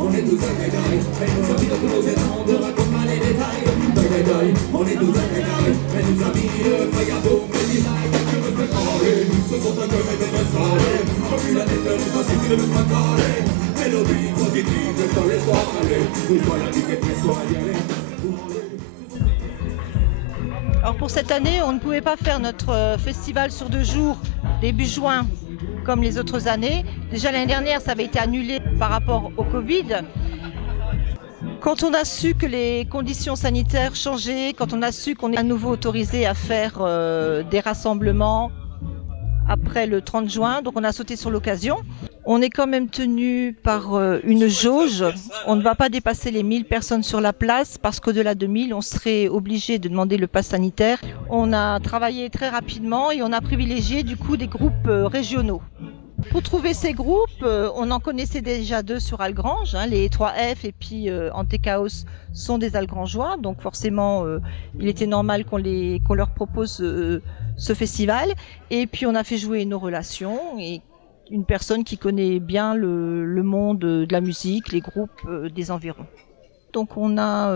on est tous un grégaille. Elle nous a mis dans tous nos états, de raconte mal les détails. On est tous un grégaille. Elle nous a mis le fayabou, mais il a que me fait parler. Ce sont un peu mes démonstrés. Depuis la tête de nous, ainsi qu'il ne veut pas parler. Mélodie positive, je t'en laisse pas aller. Nous sois la vie qui est très soin d'y aller. Alors pour cette année, on ne pouvait pas faire notre festival sur 2 jours, début juin, comme les autres années. Déjà l'année dernière, ça avait été annulé par rapport au Covid. Quand on a su que les conditions sanitaires changeaient, quand on a su qu'on est à nouveau autorisé à faire des rassemblements après le 30 juin, donc on a sauté sur l'occasion. On est quand même tenu par une jauge. On ne va pas dépasser les 1000 personnes sur la place parce qu'au-delà de 1000, on serait obligé de demander le pass sanitaire. On a travaillé très rapidement et on a privilégié du coup des groupes régionaux. Pour trouver ces groupes, on en connaissait déjà 2 sur Algrange, hein, les 3F et puis Antéchaos sont des Algrangeois, donc forcément il était normal qu'on leur propose ce festival. Et puis on a fait jouer nos relations et une personne qui connaît bien le monde de la musique, les groupes des environs. Donc on a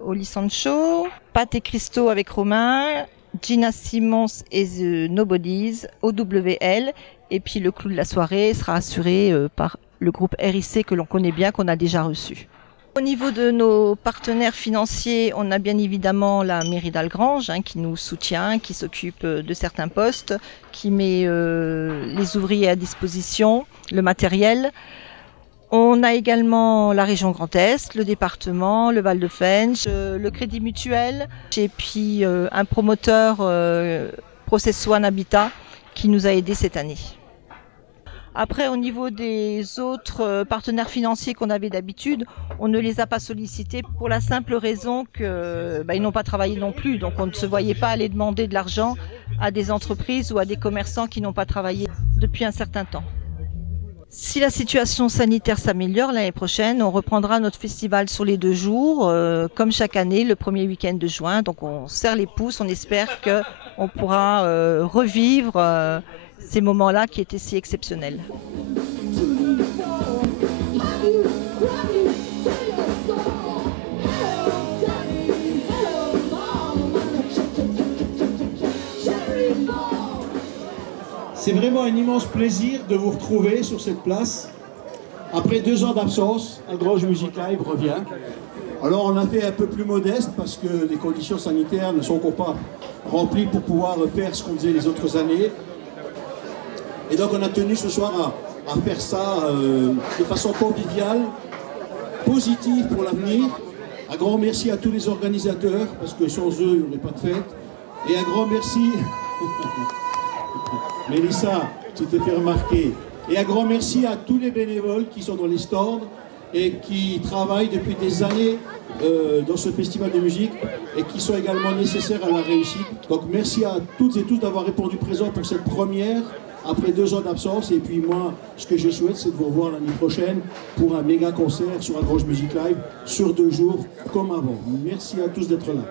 Oli Sancho, Pat et Christo avec Romain, Gina Simons et The Nobodies, OWL, et puis le clou de la soirée sera assuré par le groupe RIC que l'on connaît bien, qu'on a déjà reçu. Au niveau de nos partenaires financiers, on a bien évidemment la mairie d'Algrange qui nous soutient, qui s'occupe de certains postes, qui met les ouvriers à disposition, le matériel. On a également la région Grand Est, le département, le Val-de-Fensch, le Crédit Mutuel, et puis un promoteur Process One Habitat qui nous a aidés cette année. Après, au niveau des autres partenaires financiers qu'on avait d'habitude, on ne les a pas sollicités pour la simple raison qu'ils n'ont pas travaillé non plus. Donc on ne se voyait pas aller demander de l'argent à des entreprises ou à des commerçants qui n'ont pas travaillé depuis un certain temps. Si la situation sanitaire s'améliore l'année prochaine, on reprendra notre festival sur les 2 jours, comme chaque année, le premier week-end de juin. Donc on serre les pouces, on espère qu'on pourra revivre ces moments-là qui étaient si exceptionnels. C'est vraiment un immense plaisir de vous retrouver sur cette place. Après 2 ans d'absence, Algrange Music Live revient. Alors on a fait un peu plus modeste parce que les conditions sanitaires ne sont encore pas remplies pour pouvoir faire ce qu'on faisait les autres années. Et donc on a tenu ce soir à faire ça de façon conviviale, positive pour l'avenir. Un grand merci à tous les organisateurs, parce que sans eux, il n'y aurait pas de fête. Et un grand merci, Mélissa, tu t'es fait remarquer. Et un grand merci à tous les bénévoles qui sont dans les stands et qui travaillent depuis des années dans ce festival de musique et qui sont également nécessaires à la réussite. Donc merci à toutes et tous d'avoir répondu présent pour cette première. Après 2 ans d'absence, et puis moi, ce que je souhaite, c'est de vous revoir l'année prochaine pour un méga concert sur Algrange Music Live sur 2 jours, comme avant. Merci à tous d'être là.